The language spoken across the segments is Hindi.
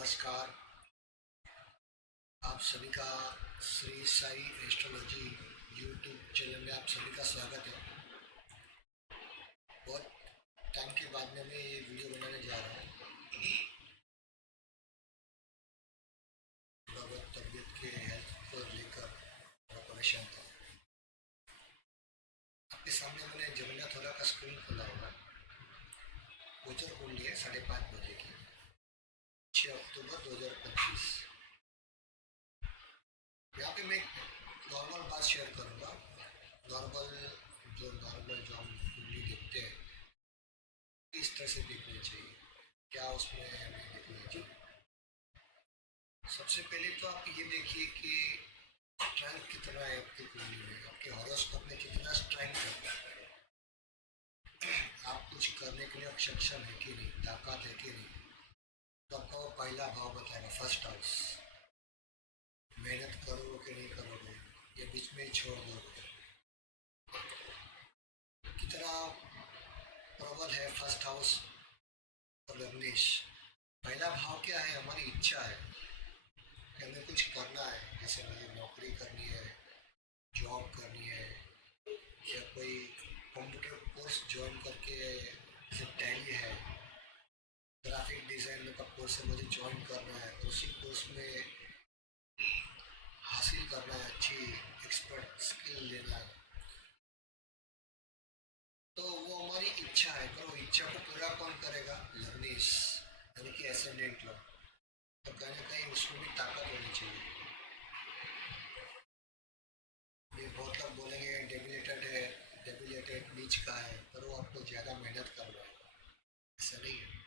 नमस्कार। आप सभी का Shri Sai astrology YouTube channel में आप सभी का स्वागत है। बहुत टाइम के बाद में मैं ये वीडियो बनाने जा रहा हूँ। थोड़ा बहुत तबीयत के हेल्थ को लेकर थोड़ा परेशान था। आपके सामने मैंने जगन्नाथ होला का स्क्रीन खोला होगा। गोचर कुंडली है 5:30 बजे की, 6 अक्टूबर 2025। यहाँ पे मैं एक नॉर्मल बात शेयर करूँगा। नॉर्मल जो हम कुंडली देखते हैं किस तरह से देखनी चाहिए, क्या उसमें हमें देखना चाहिए। सबसे पहले तो आप ये देखिए कि स्ट्रेंथ कितना है आपकी कुंडली में, आपके हॉरोस्कोप में कितना स्ट्रेंथ है। आप कुछ करने के लिए सक्षम है कि नहीं, ताकत है कि नहीं। तो आपका वो पहला भाव बताएगा, फर्स्ट हाउस। मेहनत करोगे कि नहीं करोगे, ये बीच में ही छोड़ दोगे। कितना प्रबल है फर्स्ट हाउस और लग्नेश। पहला भाव क्या है, हमारी इच्छा है कि हमें कुछ करना है। जैसे मुझे नौकरी करनी है, जॉब करनी है, या कोई कंप्यूटर कोर्स ज्वाइन करके, जैसे टैली है, ग्राफिक डिज़ाइन का कोर्स है, मुझे ज्वाइन करना है। उसी कोर्स में हासिल करना है, अच्छी एक्सपर्ट स्किल लेना है। तो वो हमारी इच्छा है, पर वो इच्छा को पूरा कौन करेगा, लग्नेश यानी कि एसेंडेंट लो। तो कहीं ना कहीं उसमें भी ताकत होनी चाहिए। ये बहुत लोग बोलेंगे डेबिलेटेड है, डेबिलेटेड नीच का है, पर वो आपको ज़्यादा मेहनत कर रहा है, ऐसा नहीं है।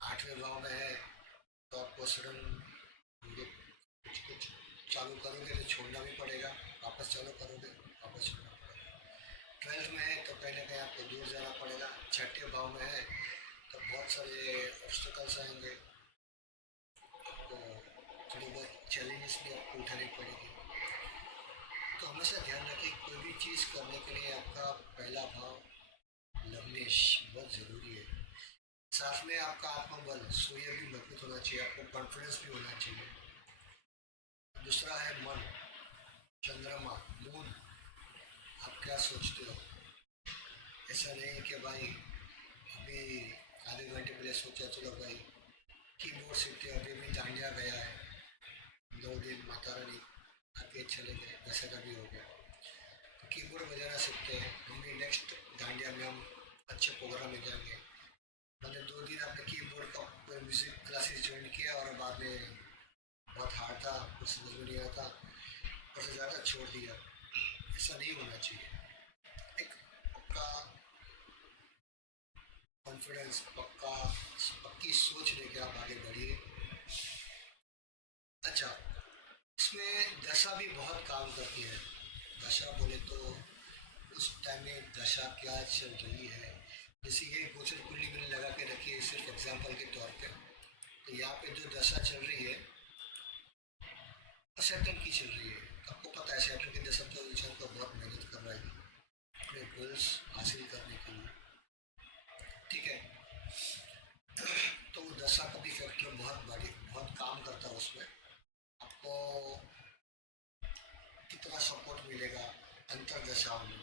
8वें भाव में है तो आपको सडन ये कुछ कुछ चालू करोगे तो छोड़ना भी पड़ेगा, वापस चालू करोगे वापस छोड़ना पड़ेगा। 12th में है तो कहीं ना कहीं आपको दूर जाना पड़ेगा। 6ठे भाव में है तो बहुत सारे ऑब्स्टिकल्स आएंगे, आपको थोड़ी बहुत चैलेंजेस भी आपको उठानी पड़ेगी। तो हमेशा ध्यान रखिए, कोई भी चीज़ करने के लिए आपका पहला भाव लग्नेश बहुत ज़रूरी है। साथ में आपका आत्मबल सूर्य भी मजबूत होना चाहिए, आपको कॉन्फिडेंस भी होना चाहिए। दूसरा है मन, चंद्रमा, मून। आप क्या सोचते हो। ऐसा नहीं कि भाई अभी आधे घंटे पहले सोचा चलो भाई कीबोर्ड सीखते, अभी भी दांडिया गया है, 2 दिन माता रानी आके चले गए, वैसे का भी हो गया। तो कीबोर्ड बजाना सीखते हैं, हम भी नेक्स्ट दांडिया में हम अच्छे प्रोग्राम में जाएंगे। मैंने 2 दिन अपने कीबोर्ड का म्यूज़िक क्लासेस ज्वाइन किया और बाद में बहुत हार्ड था, कुछ समझ में नहीं आता, और से ज़्यादा छोड़ दिया। ऐसा नहीं होना चाहिए। एक पक्का कॉन्फिडेंस, पक्की सोच लेके आप आगे बढ़िए। अच्छा, इसमें दशा भी बहुत काम करती है। दशा बोले तो उस टाइम में दशा क्या चल रही है। जैसे ये गोचर कुंडली मैंने लगा के रखी है सिर्फ एग्जाम्पल के तौर पे। तो यहाँ पे जो दशा चल रही है सैटर्न की चल रही है। आपको पता है सैटर्न की दशा तो इंसान को बहुत मेहनत कर रहा है अपने गोल्स हासिल करने के लिए, ठीक है। तो वो दशा का भी फैक्टर बहुत काम करता है उसमें। आपको कितना सपोर्ट मिलेगा अंतर दशाओं में।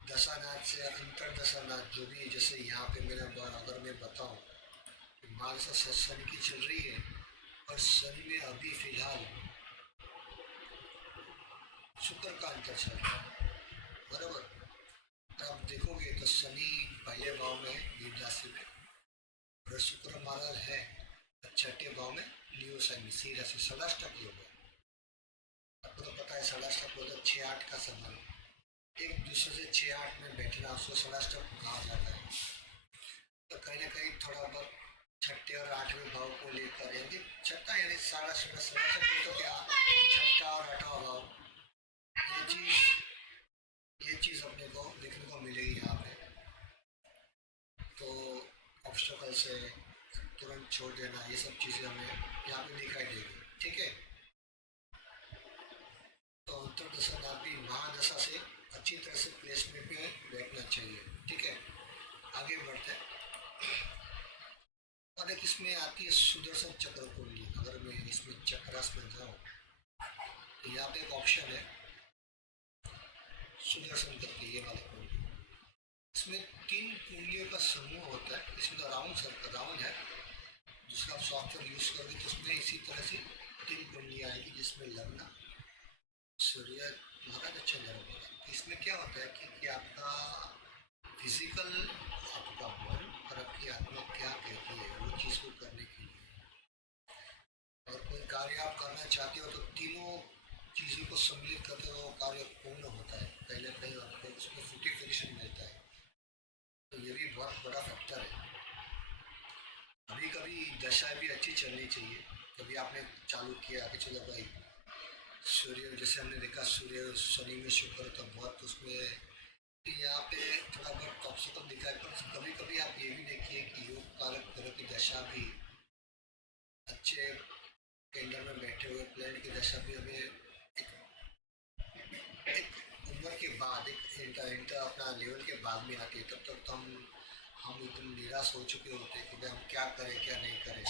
दशानाथ से अंतर दशानाथ जो भी, जैसे यहाँ पे मेरा अगर मैं बताऊँ कि मार्च से शनि की चल रही है और शनि में अभी फिलहाल शुक्र का अंतर चल रहा है, बराबर। आप देखोगे तो शनि पहले भाव में मीन राशि में, और शुक्र महाराज है 6ठे भाव में लियो साइन में, सी राशि, षडाष्टक योग है। आपको तो पता है षडाष्टक बोलते 6-8 का संबंध, एक दूसरे से 6-8 में बैठना, उसको षडाष्टक कहा जाता है। तो कहीं ना कहीं थोड़ा बहुत 6ठे और 8वें भाव को लेकर, यानी छठा यानी सारा षडाष्टक तो क्या, 6ठा और 8वां भाव, ये चीज़ अपने को देखने को मिलेगी यहाँ पे। तो ऑब्स्टिकल से तुरंत छोड़ देना, ये सब चीज़ें हमें यहाँ पे दिखाई देगी, ठीक है। तो अंतर्दशा नाभि महादशा से अच्छी तरह से प्लेसमेंट में बैठना चाहिए, ठीक है। आगे बढ़ते हैं। और एक इसमें आती है सुदर्शन चक्र कुंडली। अगर मैं इसमें चक्रास में जाऊँ तो यहाँ पे एक ऑप्शन है सुदर्शन करके, ये वाला कुंडली। इसमें 3 कुंडलियों का समूह होता है। इसमें तो राउंड सर्कल राउंड है, जिसका आप सॉफ्टवेयर यूज करोगे तो उसमें इसी तरह से 3 कुंडलियाँ आएगी, जिसमें लग्न सूर्य महाराज अच्छा जन्म होगा। तो इसमें क्या होता है कि आपका फिजिकल, आपका मन और आपकी आत्मा क्या कहती है वो चीज़ को करने के लिए, और कोई कार्य आप करना चाहते हो तो तीनों चीज़ों को सम्मिलित करते हुए वो कार्य पूर्ण होता है। कहीं ना कहीं आपको उसमें फोर्टिफिकेशन मिलता है। तो ये भी बहुत बड़ा फैक्टर है। कभी कभी दशा भी अच्छी चलनी चाहिए। कभी आपने चालू किया कि चलो भाई सूर्य, जैसे हमने देखा सूर्य शनि में शुक्र, तो बहुत उसमें यहाँ पे थोड़ा बहुत ऑब्स्टिकल दिखा है। पर कभी कभी आप ये भी देखिए कि योग कारक ग्रह की दशा भी अच्छे केंद्र में बैठे हुए प्लेनेट की दशा भी हमें एक उम्र के बाद, एक इंटर अपना लेवल के बाद में आती है। तब तक तो हम एकदम निराश हो चुके होते हैं कि भाई हम क्या करें क्या नहीं करें।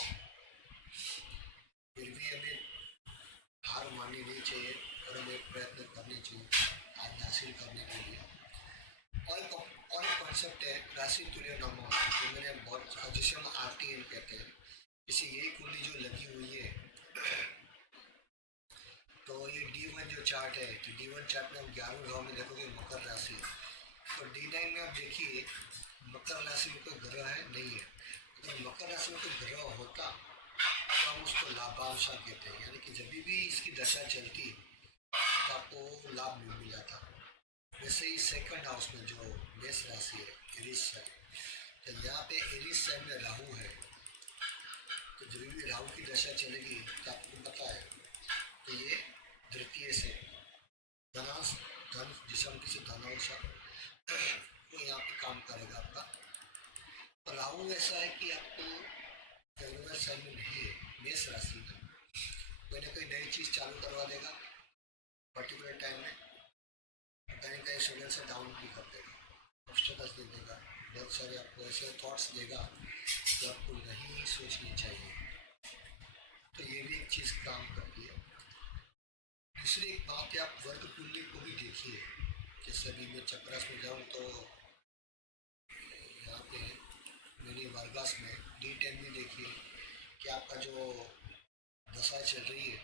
फिर भी हमें हार माननी नहीं चाहिए और हमें प्रयत्न करने चाहिए आज हासिल करने के लिए। और एक कॉन्सेप्ट है राशि तुल्य नामा, जो मैंने बहुत, जिसे हम RTM कहते हैं। जैसे यही कुंडली जो लगी हुई है, तो ये D1 जो चार्ट है, तो D1 चार्ट में हम 11वें भाव में देखोगे मकर राशि, तो D9 में आप देखिए मकर राशि में कोई ग्रह है नहीं है। अगर मकर राशि में कोई ग्रह होता तो हम उसको लाभांशा कहते हैं, यानी कि जब भी इसकी दशा चलती तो आपको लाभ मिला था। वैसे ही सेकंड हाउस में जो मेष राशि है, एरीज साइन, तो यहाँ पे एरीज साइन में राहु है। तो जब भी राहु की दशा चलेगी तो आपको पता है, तो ये तृतीय से धनांश, धन जिसे हम किसी धनांश वो यहाँ पे काम करेगा आपका। और राहु ऐसा है कि आपको फेवरेबल साइन में नहीं है, मेष राशि में कोई ना कोई नई चीज़ चालू करवा देगा पर्टिकुलर टाइम में, कहीं कहीं स्टूडेंट से डाउन भी कर देगा, ऑब्स्टेकल्स दे देगा, बहुत सारे आपको ऐसे थॉट्स देगा जो आपको नहीं सोचनी चाहिए। तो ये भी एक चीज़ काम करती है। दूसरी एक बात है, आप वर्ग कुंडली को भी देखिए। जैसे अभी मैं चक्रास में जाऊँ तो यहाँ पे मेरी वर्गास में D10 भी देखिए कि आपका जो दशा चल रही है,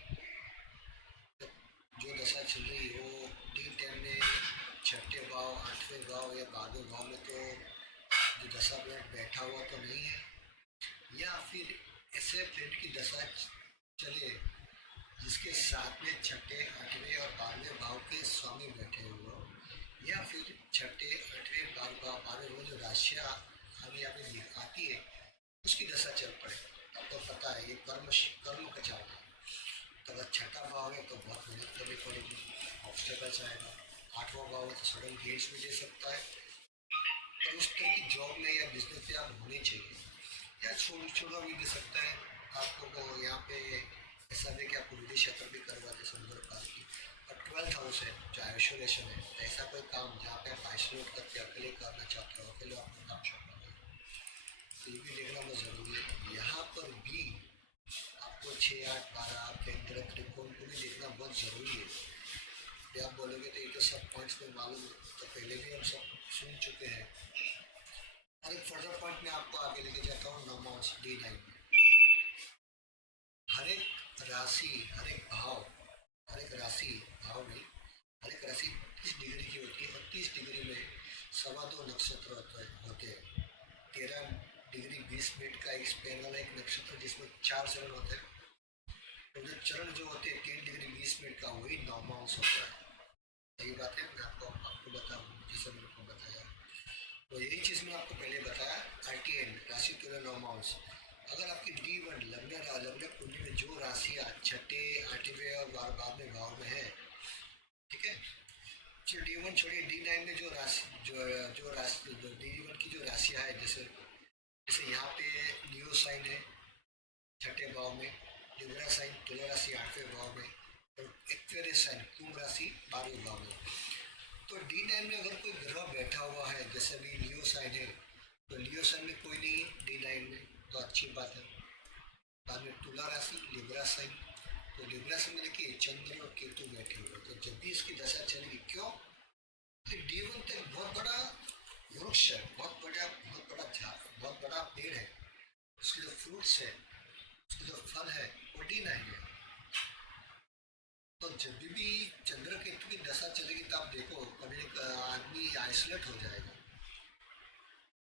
जो दशा चल रही है वो D10 में 6ठे भाव, 8वें भाव या 12वें भाव में तो जो दशा प्लेनेट बैठा हुआ तो नहीं है, या फिर ऐसे प्लेनेट की दशा चले जिसके साथ में 6ठे, 8वें और 12वें भाव के स्वामी बैठे हुए हो, या फिर 6ठे, 8वें, 12वें भाव जो राशियाँ हमें यहाँ पे आती है उसकी दशा चल पड़े। आपको पता है ये कर्म का चार्ट है। तो अगर 6ठा भाव है तो बहुत मेहनत करनी पड़ेगी, ऑब्स्टेकल्स आएगा। 8वां भाव है तो सडन गेन्स भी दे सकता है। तो उस तरह की जॉब में या बिजनेस में आप होनी चाहिए, या छोड़ा भी दे सकता है आपको। को यहाँ पे ऐसा भी कि आपको विदेश यात्रा भी करवा दे समुद्र पार की। और 12th हाउस है जो आइसोलेशन है, तो ऐसा कोई काम जहाँ पे आप आइसोलेट करके अकेले करना चाहते हो, अकेले अपना काम छोड़ना है, तो ये भी देखना बहुत ज़रूरी है। यहाँ पर भी आपको 6, 8, 12 केंद्र त्रिकोण को भी देखना बहुत ज़रूरी है। यदि आप बोलोगे तो ये तो सब पॉइंट्स में मालूम तो पहले भी हम सब सुन चुके हैं। और एक फर्दर पॉइंट में आपको आगे लेके जाता हूँ, नॉर्म्स D9 में हर एक राशि, हर एक भाव, हर एक राशि भाव में हर एक राशि 30 डिग्री की होती है, और 30 डिग्री में 2.25 नक्षत्र होते हैं। 13 डिग्री 20 मिनट का एक स्पेन वाला एक नक्षत्र जिसमें 4 चरण होते हैं। तो जो चरण जो होते हैं 3 डिग्री 20 मिनट का, वही नॉर्मांस होता है। यही बात है, मैं आपको बताऊँ जैसे मैंने आपको बताया। तो यही चीज़ मैंने आपको पहले बताया, RTN राशि तुल्य नॉर्मांस। अगर आपकी D1 लग्न कुंडली में जो राशियाँ 6ठे, 8वें और 12वें भाव में है, ठीक है, चलो D1 छोड़िए, D9 में जो राशि जो D1 की जो राशियाँ है, जैसे जैसे यहाँ पे लियो साइन है 6ठे भाव में, लिब्रा साइन तुला राशि 8वें भाव में, और एक्वेरियस साइन कुंभ राशि 12वें भाव में। तो D9 में अगर कोई ग्रह बैठा हुआ है, जैसे अभी लियो साइन है, तो लियो साइन में कोई नहीं है D9 में, तो अच्छी बात है। बाद में तुला राशि लिब्रा साइन, तो लिब्रा साइन में देखिए चंद्र और केतु बैठे हुए, तो जब भी इसकी दशा चलेगी, क्यों D1 तो एक बहुत बड़ा वृक्ष है, बहुत बड़ा झाड़, बहुत बड़ा पेड़ है, उसके जो फ्रूट्स है, उसके जो फल है वो D9 है। तो जब भी चंद्र केतु की दशा चलेगी तो आप देखो कभी एक आदमी आइसोलेट हो जाएगा।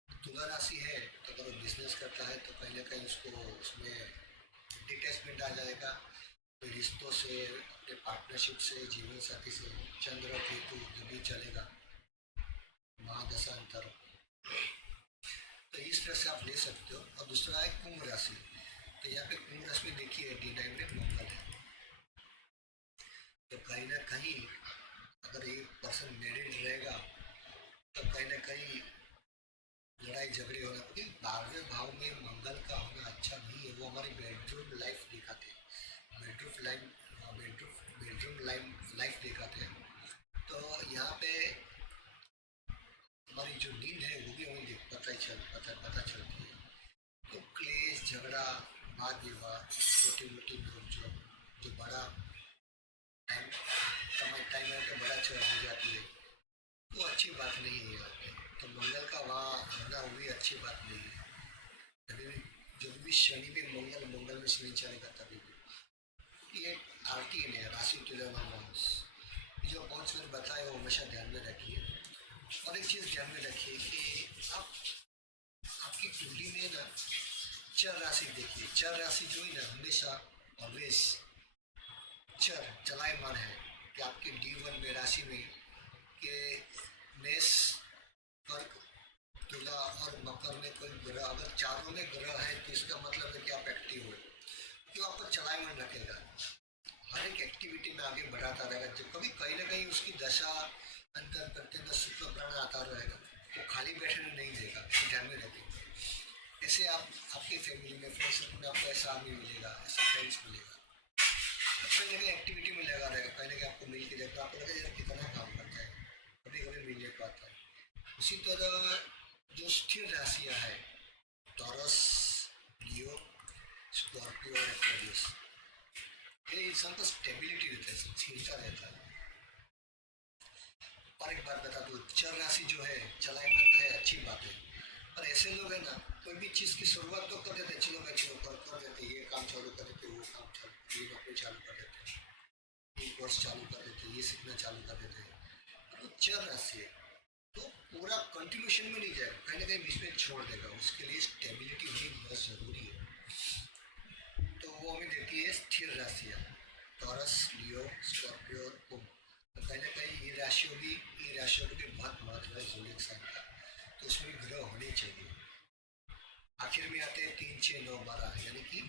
तुला राशि है तो अगर वो बिजनेस करता है तो कहीं ना कहीं उसको उसमें डिटैचमेंट आ जाएगा, कोई रिश्तों से, अपने पार्टनरशिप से, जीवन साथी से। चंद्र केतु जब भी चलेगा महादशांतर, तो इस तरह से आप ले सकते हो। और दूसरा है कुंभ राशि, तो यहाँ पे कुंभ राशि में देखिए D9 में मंगल है, तो कहीं ना कहीं अगर ये पर्सन मैरिड रहेगा तो कहीं ना कहीं लड़ाई झगड़े होना, क्योंकि 12वें भाव में मंगल का होना अच्छा नहीं है। वो हमारी बेडरूम लाइफ दिखाते हैं, बेडरूम लाइफ दिखाते हैं। तो यहाँ पे हमारी जो नींद है वो भी हमें पता चलती है। तो क्लेश, झगड़ा, वाद विवाद, छोटी मोटी नोकझोंक, जो बड़ा टाइम है तो बड़ा चढ़ हो जाती है, वो अच्छी बात नहीं है यहाँ पे। तो मंगल का वहाँ होना वो भी अच्छी बात नहीं है। कभी भी जब भी शनि में मंगल में शनि चलेगा तभी भी ये RTN है, राशि तुल्य मांस। जो पॉइंट्स मैंने बताया वो हमेशा ध्यान में रखिए। और एक चीज़ ध्यान में रखिए कि आपकी कुंडली में ना चर राशि देखिए, चर राशि जो है ना हमेशा ऑलवेज चलायमान है, कि आपके D1 में राशि में के मेष, कर्क, तुला और मकर में कोई ग्रह, अगर चारों में ग्रह है तो इसका मतलब है कि आप एक्टिव हो, कि आपको चलायमान रखेगा, हर एक एक्टिविटी में आगे बढ़ाता रहेगा। जब कभी कहीं ना कहीं उसकी दशा अंतर प्रत्यंतर शुक्र प्राण आता रहेगा, वो खाली बैठने नहीं देगा, ध्यान में रखेंगे। ऐसे आपकी फैमिली में, फ्रेंड्स में आपको ऐसा आदमी मिलेगा, ऐसा फ्रेंड्स मिलेगा, कहीं ना कहीं एक्टिविटी में लगा रहेगा, कहीं ना कहीं आपको मिल के जाएगा, आपको लगेगा यार कितना काम करता है, कभी कभी मिल नहीं पाता है। उसी तरह जो स्थिर राशियाँ है टॉरस, लियो, स्कॉर्पियो और एक्वेरियस, ये इंसान का स्टेबिलिटी रहता है, स्थिरता रहता है। और एक बात बता दूँ, चर राशि जो है चलायमान है, अच्छी बात है, पर ऐसे लोग हैं ना, कोई भी चीज़ की शुरुआत तो कर देते, चलो कर देते, ये काम चालू कर देते, वो काम चालू, ये नौकरी चालू कर देते, ये कोर्स चालू कर देते, ये सीखना चालू कर देते हैं। और वो चर राशि है तो पूरा कंटिन्यूशन में नहीं जाएगा, कहीं ना कहीं बीच में छोड़ देगा। उसके लिए स्टेबिलिटी होनी बहुत ज़रूरी है। तो वो हमें देती है स्थिर राशियाँ, टॉरस, लियो, स्कॉर्पियो और कुंभ। तो कहीं ना कहीं ये राशियों को भी बहुत महत्व है ज़ोडिएक साइन का, तो उसमें ग्रह होने चाहिए। आखिर में आते हैं 3, 6, 9, 12, यानी कि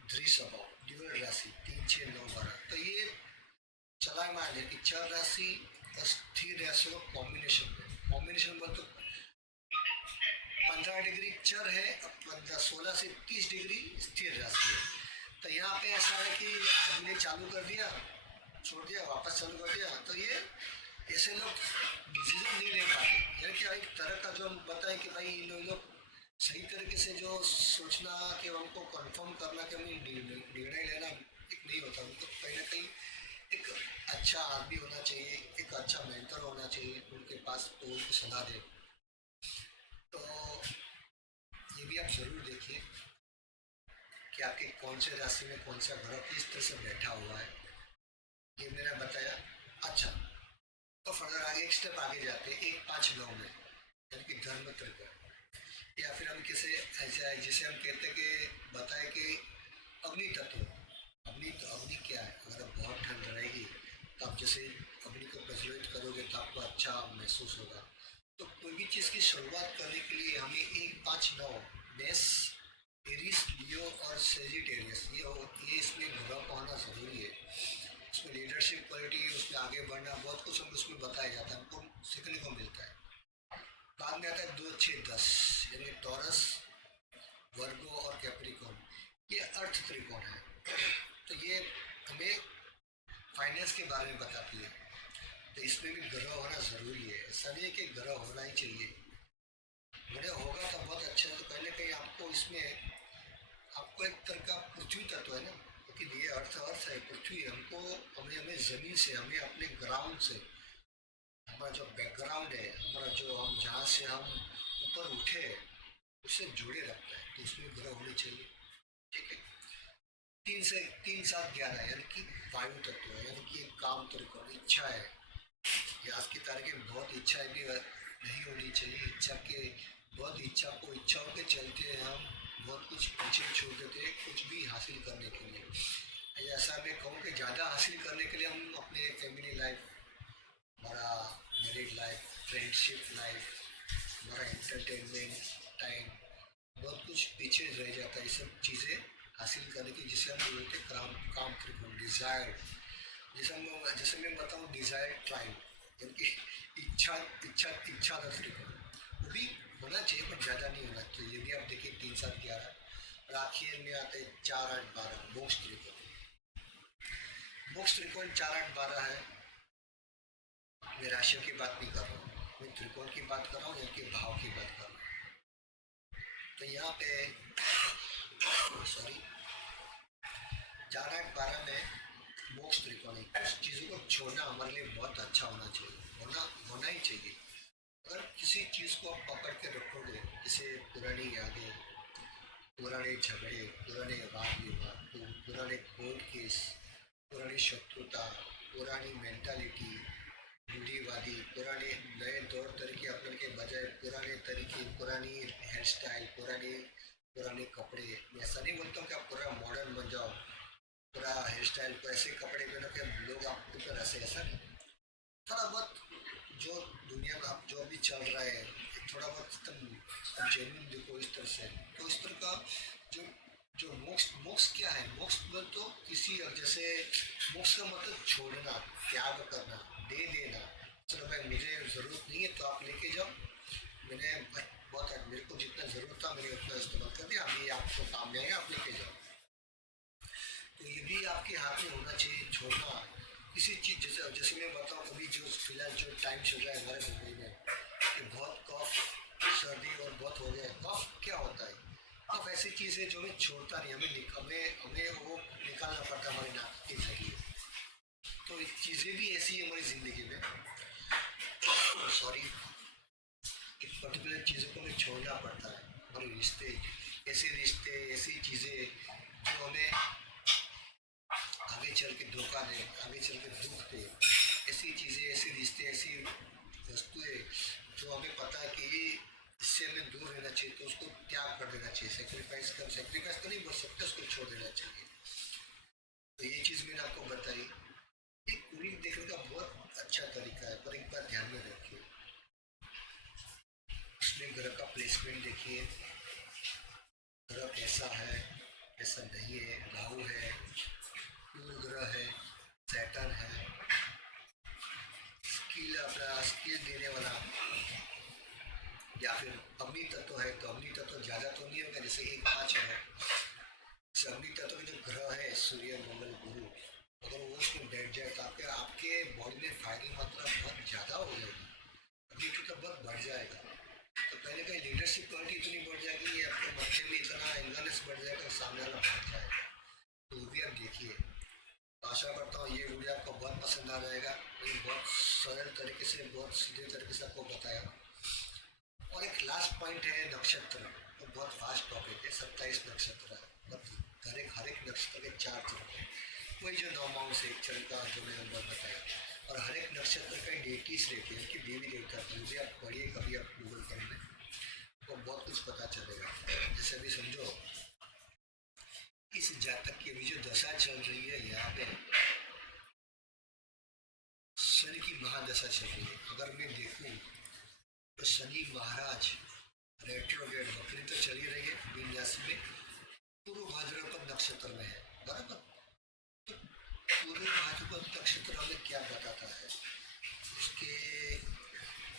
द्विस्वभाव, ड्यूअल राशि 3, 6, 9, 12। तो ये चलायमान है कि चर राशि और स्थिर राशि का कॉम्बिनेशन बोल तो 15 डिग्री चर है, 16 से 30 डिग्री स्थिर राशि है। तो यहाँ पे ऐसा है कि आदमी ने चालू कर दिया, छोड़ दिया, वापस चालू कर दिया, तो ये ऐसे लोग डिसीजन नहीं ले पाते। यानी कि एक तरह का जो हम बताएं कि भाई इन लोग सही तरीके से जो सोचना कि हमको कंफर्म करना कि हमें निर्णय लेना एक नहीं होता। उनको कहीं ना कहीं एक अच्छा आदमी होना चाहिए, एक अच्छा मेंटर होना चाहिए उनके पास, तो उनको सलाह दे। तो ये भी आप ज़रूर देखिए कि आपके कौन से राशि में कौन सा ग्रह किस तरह से बैठा हुआ है, ये मैंने बताया। अच्छा, तो फर्दर आगे एक स्टेप आगे जाते हैं 1, 5, 9 में, यानी कि धर्म त्रिकोण, या फिर हम किसे ऐसा है जिसे हम कहते हैं कि बताए कि अग्नि तत्व। अग्नि क्या है, अगर आप बहुत ठंड रहेगी तो आप जैसे अग्नि को प्रज्वलित करोगे तो आपको अच्छा महसूस होगा। तो कोई भी चीज़ की शुरुआत करने के लिए हमें 1, 5, 9 मेष, एरीज, लियो और सेजिटेरियस ये इसमें ग्रह का होना ज़रूरी है। उसमें लीडरशिप क्वालिटी, उसमें आगे बढ़ना, बहुत कुछ हमको उसमें बताया जाता है, हमको सीखने को मिलता है। बाद में आता है 2, 6, 10, यानी टॉरस, वर्गो और कैप्रिकॉर्न, ये अर्थ त्रिकोण है। तो ये हमें फाइनेंस के बारे में बताती है। तो इसमें भी ग्रह होना ज़रूरी है, ऐसा नहीं है कि ग्रह होना ही चाहिए, ग्रह होगा तो बहुत अच्छा है। तो कहीं ना कहीं आपको इसमें वो एक तरह का पृथ्वी तत्व है ना, क्योंकि ये अर्थ अर्थ है, पृथ्वी हमको, हमें हमें जमीन से, हमें अपने ग्राउंड से, हमारा जो बैकग्राउंड है, हमारा जो हम जहाँ से हम ऊपर उठे उससे जुड़े रखता है, तो उसमें ग्रह होने चाहिए। ठीक है। 3 से 3 7 11 यानी कि वायु तत्व है, यानी कि एक काम त्रिकोण इच्छा है। ये आज की तारीख में बहुत इच्छाएं भी नहीं होनी चाहिए। इच्छा के बहुत इच्छा को इच्छाओं के चलते हम बहुत कुछ पीछे छोड़ देते हैं कुछ भी हासिल करने के लिए। ऐसा मैं कहूँ कि ज़्यादा हासिल करने के लिए हम अपने फैमिली लाइफ, हमारा मैरिड लाइफ, फ्रेंडशिप लाइफ, हमारा एंटरटेनमेंट टाइम, बहुत कुछ पीछे रह जाता है। ये सब चीज़ें हासिल करने की, जिसे हम बोलते हैं काम काम त्रिकोण, डिज़ायर। जैसे मैं बताऊँ डिज़ायर ट्राइब, यानी कि इच्छा इच्छा इच्छा का त्रिकोण, वो भी होना चाहिए पर ज़्यादा नहीं होना चाहिए। ये भी आप देखिए 3 7 11, और आखिर में आते हैं 4 8 12 मोक्ष त्रिकोण। मोक्ष त्रिकोण 4 8 12 है। मैं राशियों की बात नहीं कर रहा हूँ, मैं त्रिकोण की बात कर रहा हूँ, इनके भाव की बात कर रहा हूँ। तो यहाँ पे सॉरी 4 8 12 में मोक्ष त्रिकोण है। कुछ चीज़ों को छोड़ना हमारे लिए बहुत अच्छा होना चाहिए, होना ही चाहिए। अगर किसी चीज़ को आप पकड़ के रखोगे, जैसे पुरानी यादें, पुराने झगड़े, पुराने वाद विवाद, पुराने कोर्ट केस, पुरानी शत्रुता, पुरानी मेंटालिटी, रूढ़ीवादी, पुराने नए तौर तरीके अपने के बजाय पुराने तरीके, पुरानी हेयर स्टाइल, पुराने कपड़े। मैं ऐसा नहीं बोलता हूँ कि आप पूरा मॉडर्न बन जाओ, पूरा हेयर स्टाइल को ऐसे कपड़े पहनो कि लोग आपके ऊपर ऐसे, ऐसा नहीं। थोड़ा बहुत जो दुनिया का जो अभी चल रहा है, थोड़ा बहुत तुम जेन्युइन देखो इस तरह से। तो इस तरह का जो जो मोक्ष मोक्ष क्या है, मोक्ष मतलब तो किसी, जैसे मोक्ष का मतलब छोड़ना, त्याग करना, दे देना। चलो भाई मुझे ज़रूरत नहीं है तो आप लेके जाओ, मैंने बहुत मेरे को जितना ज़रूरत था मैंने उतना इस्तेमाल कर दिया, अभी आपको काम में आएगा, आप लेके जाओ। तो ये भी आपके हाथ में होना चाहिए, छोड़ना किसी चीज़। जैसे मैं बताऊँ, अभी जो फिलहाल जो टाइम चल रहा है हमारे मुंबई में कि बहुत कफ सर्दी और बहुत हो गया है। कफ क्या होता है? कफ ऐसी चीज़ है जो हमें छोड़ता नहीं, हमें वो निकालना पड़ता है हमारे नाक के जरिए। तो चीज़ें भी ऐसी है हमारी ज़िंदगी में, सॉरी, एक पर्टिकुलर चीज़ों को हमें छोड़ना पड़ता है। हमारे रिश्ते, ऐसी चीज़ें जो हमें आगे चल के धोखा दे, आगे चल के दुख दे, ऐसी चीज़ें, ऐसे रिश्ते, ऐसी वस्तुएं जो हमें पता है कि इससे हमें दूर रहना चाहिए, तो उसको त्याग कर देना चाहिए। सेक्रीफाइस तो नहीं बोल सकते, उसको छोड़ देना चाहिए। तो ये चीज़ मैंने आपको बताई। एक कुड़ी देखने का बहुत अच्छा तरीका है, पर एक बार ध्यान में रखिए, उसमें ग्रह का प्लेसमेंट देखिए, ग्रह कैसा है कैसा नहीं है। राहु है, सूर्य ग्रह है, सैटर्न है, स्किल देने वाला, या फिर अग्नि तत्व है, तो अग्नि तत्व ज़्यादा तो नहीं होगा, जैसे 1 5 है। अग्नि तत्व के जो ग्रह है सूर्य मंगल गुरु, अगर वो उसमें बैठ जाए तो आपके बॉडी में फायरिंग मात्रा बहुत ज़्यादा हो जाएगी, अग्नि तत्व बहुत बढ़ जाएगा। तो पहले कहीं लीडरशिप क्वालिटी इतनी बढ़ जाएगी, ये आपके बच्चे में इतना एंगरनेस बढ़ जाएगा, सामने वाला भाग जाएगा। तो वो भी आप देखिए। आशा करता हूँ ये वीडियो आपको बहुत पसंद आ जाएगा। मैंने बहुत सरल तरीके से, बहुत सीधे तरीके से आपको बताया। और एक लास्ट पॉइंट है नक्षत्र, वो बहुत फास्ट टॉपिक है। 27 नक्षत्र है, मतलब हर एक नक्षत्र के 4 चरण है, वही जो 9 माह से एक चरण का जो मैंने नंबर बताया। और हर एक नक्षत्र का डेटीज रहती है, उनकी देवी देवता, जो भी आप पढ़िए, कभी आप गूगल कर लें तो बहुत कुछ पता चलेगा। जैसे अभी समझो इस जातक की अभी जो दशा चल रही है, यहाँ पे शनि की महादशा चल रही है। अगर मैं देखूं तो शनि महाराज रेट्रोग्रेड वक्री तो चली रही है, मीन राशि में पूर्व भाद्रपद नक्षत्र में है, बराबर। तो पूर्व भाद्रपद नक्षत्र हमें क्या बताता है, उसके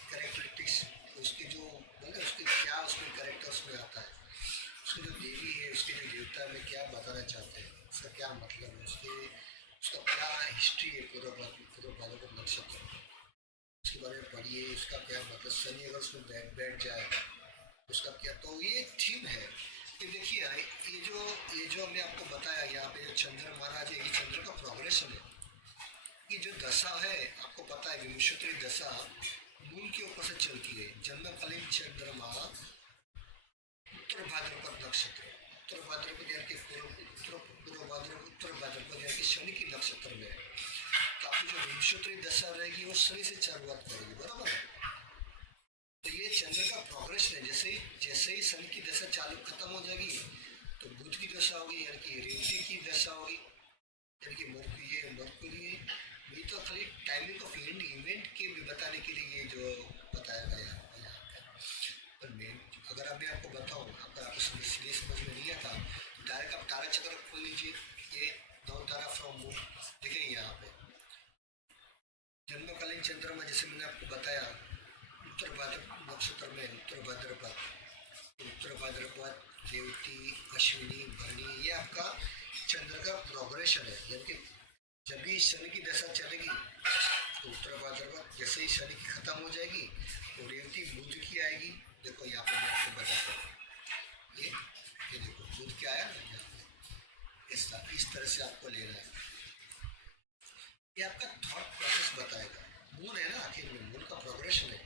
कैरेक्टरिस्टिक्स, उसके जो मतलब उसके क्या उसमें कैरेक्टर्स में आता है, उसकी जो देवी है, उसके जो देवता में क्या बताना चाहते हैं, उसका क्या मतलब है, उसका क्या हिस्ट्री है पूर्व भाद्रपद नक्षत्र, उसके बारे में पढ़िए। उसका क्या मतलब, शनि अगर उसमें बैठ जाए उसका क्या, तो ये थीम है कि देखिए ये ये जो हमने आपको बताया, यहाँ पे जो चंद्र महाराज है, ये चंद्र का प्रोग्रेशन है। ये जो दशा है, आपको पता है विंशोत्तरी दशा मून के ऊपर से चलती है। जन्मकालीन चंद्रमा उत्तर भाद्रपद नक्षत्र, उत्तर भाद्रपद यानी कि पूर्व भाद्रपद, उत्तर भाद्रपद यानी कि शनि की नक्षत्र में है। तो आपकी जो विंशोत्तरी दशा रहेगी वो शनि से शुरुआत करेगी, बराबर है। तो ये चंद्र का प्रोग्रेस है। जैसे ही शनि की दशा चालू खत्म हो जाएगी तो बुध की दशा होगी, यानी कि रेवती की दशा होगी, यानी कि मरकुरी है। ये तो खाली टाइमिंग ऑफ इवेंट के भी बताने के लिए ये जो बताया गया है। पर मेन अगर मैं आपको बताऊं, अगर आपको समझ में नहीं आता तो डायरेक्ट आप तारा चक्र खोल लीजिए। ये 9 तारा फ्रॉम मून देखेंगे यहाँ पे। जन्मकालीन चंद्रमा जैसे मैंने आपको बताया उत्तर भाद्रपद नक्षत्र में, उत्तर भाद्रपद, रेवती, अश्विनी, भरणी, ये आपका चंद्र का प्रोग्रेशन है। यानी कि जब भी शनि की दशा चलेगी तो उत्तर भाद्रपद, जैसे ही शनि की खत्म हो जाएगी तो रेवती बुध की आएगी। देखो यहाँ पे मैं आपको बताता हूँ, ये देखो बुध क्या आया ना यहाँ पे, इस तरह से आपको लेना है। ये आपका थॉट प्रोसेस बताएगा। मून है ना, आखिर में मून का प्रोग्रेशन है।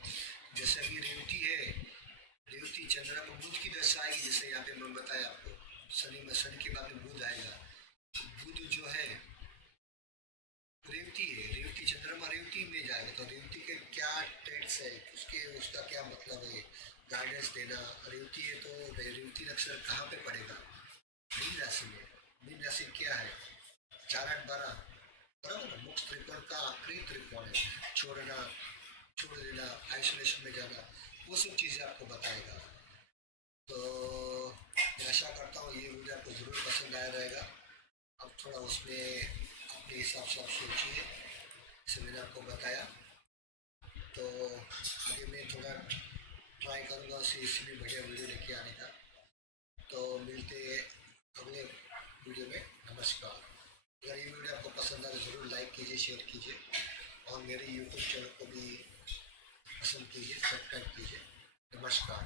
जैसे अभी रेवती है, रेवती चंद्रमा में बुध की दशा आएगी। जैसे यहाँ पे मैं बताया आपको, शनि के बाद में बुध आएगा। बुध जो है रेवती है, रेवती चंद्रमा रेवती में जाएगा। तो रेवती के क्या ट्रेड्स है, उसका क्या मतलब है, गाइडेंस देना। रेवती है तो रेवती नक्षत्र कहाँ पे पड़ेगा, मीन राशि में। मीन राशि क्या है, 4 8 12, बराबर ना। मोक्ष त्रिकोण का आखिरी त्रिकोण है। छोड़ देना, आइसोलेशन में जाना, वो सब चीज़ें आपको बताएगा। तो मैं आशा करता हूँ ये वीडियो आपको ज़रूर पसंद आया रहेगा। अब थोड़ा उसमें अपने हिसाब से आप सोचिए, जैसे मैंने आपको बताया। तो आगे मैं थोड़ा ट्राई करूँगा इससे भी बढ़िया वीडियो लेके आने का। तो मिलते अगले वीडियो में। नमस्कार। अगर ये वीडियो आपको पसंद आए तो ज़रूर लाइक कीजिए, शेयर कीजिए, और मेरे यूट्यूब चैनल को भी पसंद कीजिए, सब्सक्राइब कीजिए। नमस्कार।